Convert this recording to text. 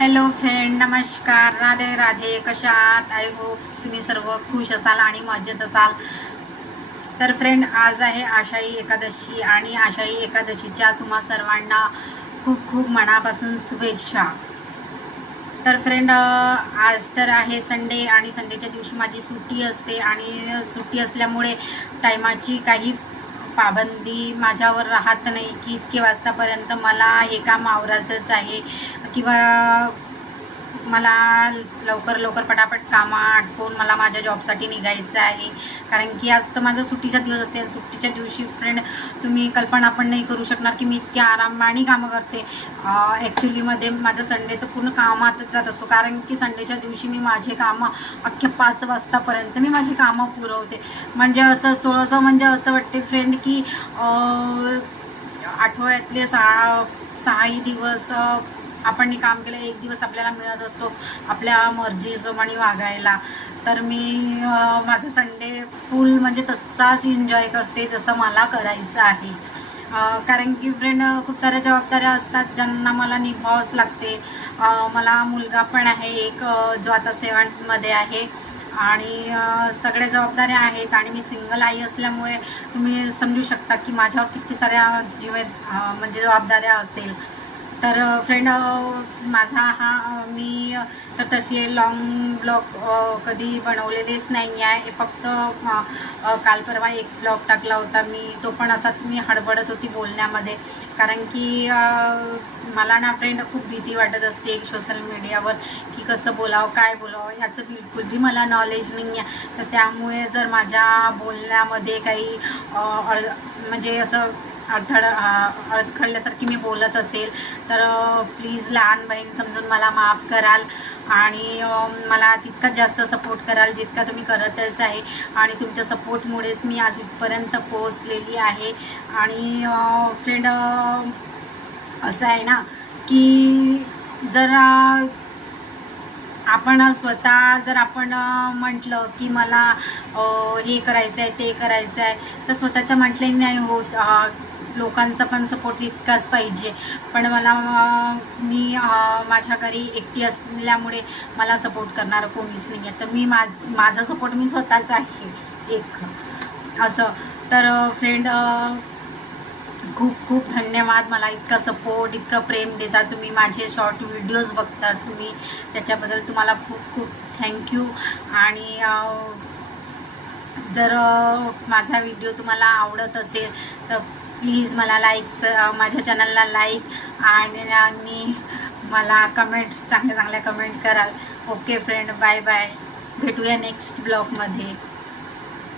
Hello friend नमस्कार. राधे राधे. कशा आहात? आय होप तुम्ही सर्व खुश असाल आणि मजेत असाल. तर फ्रेंड आज आहे आषाढी एकादशी आणि आषाढी एकादशीच्या तुम्हा सर्वांना खूप खूप मनापासून शुभेच्छा. तर फ्रेंड आज तर आहे संडे आणि संडेच्या दिवशी माझी सुट्टी असते आणि सुट्टी असल्यामुळे टायमाची काही पाबंदी माझ्यावर राहत नाही की इतके वाजतापर्यंत मला हे काम आवरायचंच आहे किंवा मला लवकर लवकर पटापट कामं आटपून मला माझ्या जॉबसाठी निघायचं आहे. कारण की आज तर माझा सुट्टीचा दिवस असते आणि सुट्टीच्या दिवशी फ्रेंड तुम्ही कल्पना पण नाही करू शकणार की मी इतक्या आरामाने कामं करते. ॲक्च्युलीमध्ये माझं संडे तर पूर्ण कामातच जात असतो. कारण की संडेच्या दिवशी मी माझे कामं अख्ख्या पाच वाजतापर्यंत मी माझी कामं पुरवते. म्हणजे असं थोडंसं म्हणजे असं वाटते फ्रेंड की आठवड्यातले सहा सहाही दिवस आपण काम केलं एक दिवस आपल्याला मिळत असतो आपल्या मर्जीप्रमाणे वागायला. तर मी माझा संडे फुल म्हणजे तसाच एन्जॉय करते जसं मला करायचं आहे. कारण की फ्रेंड खूप साऱ्या जबाबदाऱ्या असतात ज्यांना मला निभावंच लागते. मला मुलगा पण आहे एक जो आता सेवन्थमध्ये आहे. आणि सगळ्या जबाबदाऱ्या आहेत आणि मी सिंगल आई असल्यामुळे तुम्ही समजू शकता की माझ्यावर किती साऱ्या जीव म्हणजे जबाबदाऱ्या असेल. तर फ्रेंड माझा हा मी तर तशी लॉंग ब्लॉग कधी बनवलेलेच नाही आहे. फक्त काल परवा एक ब्लॉग टाकला होता. मी तो पण असा मी हडबडत होती बोलण्यामध्ये. कारण की मला ना फ्रेंड खूप भीती वाटत असते सोशल मीडियावर की कसं बोलावं काय बोलावं. ह्याचं बिलकुल बी मला नॉलेज नाही आहे. तर त्यामुळे जर माझ्या बोलण्यामध्ये काही म्हणजे असं अडथळा अडखळल्यासारखी मी बोलत असेल तर प्लीज लहान बहीण समजून मला माफ कराल आणि मला तितकाच जास्त सपोर्ट कराल जितका तुम्ही करतच आहे. आणि तुमच्या सपोर्टमुळेच मी आज इथपर्यंत पोहोचलेली आहे. आणि फ्रेंड असं आहे ना की जरा आपण स्वतः जर आपण म्हटलं की मला हे करायचं आहे ते करायचं आहे तर स्वतःच्या म्हटले नाही होत. लोकांचा पण सपोर्ट तितकाच पाहिजे. पण मला मी माझ्या घरी एकटी असल्यामुळे मला सपोर्ट करणारं कोणीच नाही आहे. तर मी माझ माझा सपोर्ट मी स्वतःच आहे. एक. असं. तर फ्रेंड खूप खूप धन्यवाद. मला इतका सपोर्ट इतकं प्रेम देता तुम्ही. माझे शॉर्ट व्हिडिओज बघता तुम्ही. त्याच्याबद्दल तुम्हाला खूप खूप थँक्यू आणि जर माझा व्हिडिओ तुम्हाला आवडत असेल तर प्लीज मला लाईक्स माझ्या चॅनलला लाईक आणि आणि मला कमेंट चांगल्या चांगल्या कमेंट कराल. ओके फ्रेंड बाय बाय भेटूया नेक्स्ट ब्लॉगमध्ये